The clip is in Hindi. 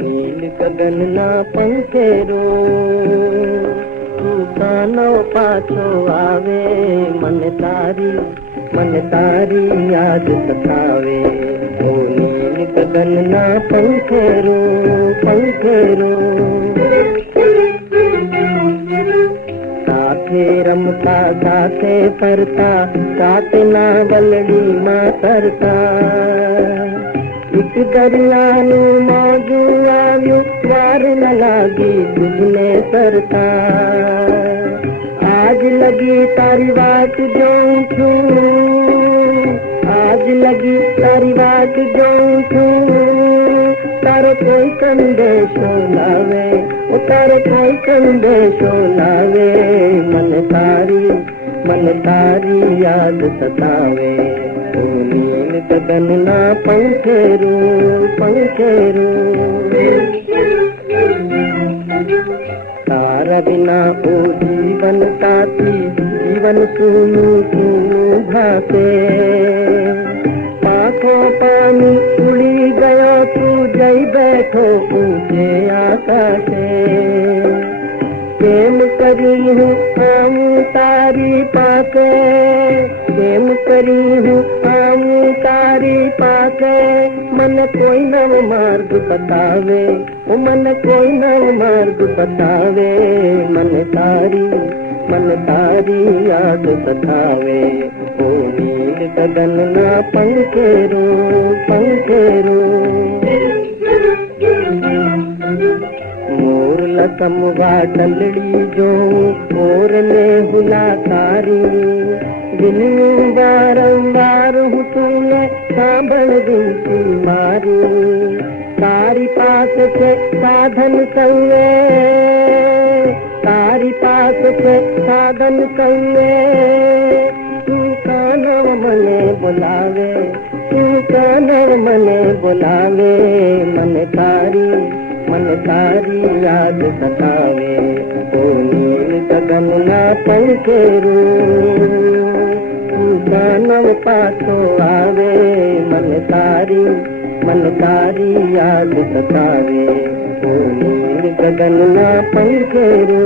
नील गगन ना पंखेरो तूफानो पाछो आवे मन तारी याद सतावे। ओ नील गगन ना पंखेरो साथे रमता साथे फरता साथ ना बलड़ी मां करता। एक दरियानु मौजू आव्यो वार न लागी तुझने सरता। आज लगी तारी बात जोऊं छूं, आज लगी तारी बात जोऊं छूं। तारो कोई संदेशो लावे, ओ तारो कोई संदेशो लावे। मन तारी याद सतावे। ओ नील गगन ना पंखेरो तारा बिना ओ जीवन साथी जीवन सुनू भासे। आँखों पानी उड़ी गयो तू जई बैठो ऊंचे आकाशे। प्रेम करी हूँ आऊं तारी पाके, प्रेम करी हूँ आऊं तारी पाके। मन कोई नव मार्ग बतावे, ओ मन कोई नव मार्ग बतावे। मन तारी याद सतावे। ओ नील गगन ना पंखेरो मोर लसम गाटलड़ी जो मोर ने हुलाकारी। दिनू बारंबार हुतूने सांभल दूती मारी। तारी पास से साधन कौए, तारी पास से साधन कौए। तू कानव मने बुलावे, तू कानव मने बुलावे। मन तारी याद सतावे। ओ नील गगन ना पंखेरो तू कानव पाछो आवे। मन तारी याद सतावे। ओ नील गगन ना पंखेरो